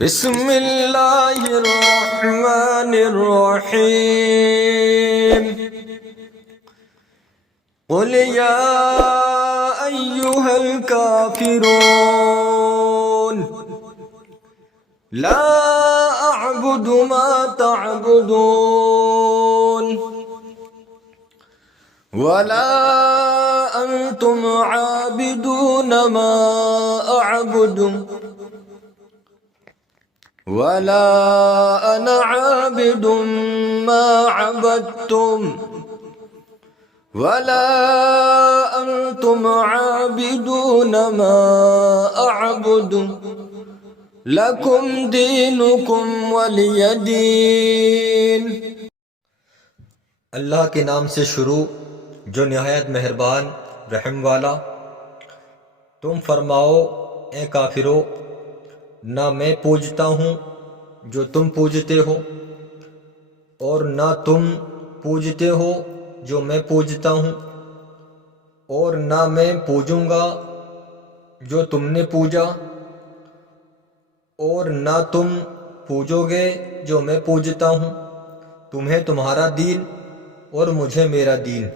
बिस्मिल्लाहिर्रहमानिर्रहीम। क़ुल या अय्युहल काफ़िरून ला अअबुदु मा तअबुदून वला अंतुम आबिदून मा अअबुदु वला अना आबिदुम मा अबदतुम वला अंतुम आबिदून मा अअबुदु लकुम दीनुकुम वलिय दीन। अल्लाह के नाम से शुरू जो निहायत मेहरबान रहम वाला। तुम फरमाओ ए काफिरो, ना मैं पूजता हूँ जो तुम पूजते हो और ना तुम पूजते हो जो मैं पूजता हूँ, और ना मैं पूजूंगा जो तुमने पूजा, और ना तुम पूजोगे जो मैं पूजता हूँ। तुम्हें तुम्हारा दीन और मुझे मेरा दीन।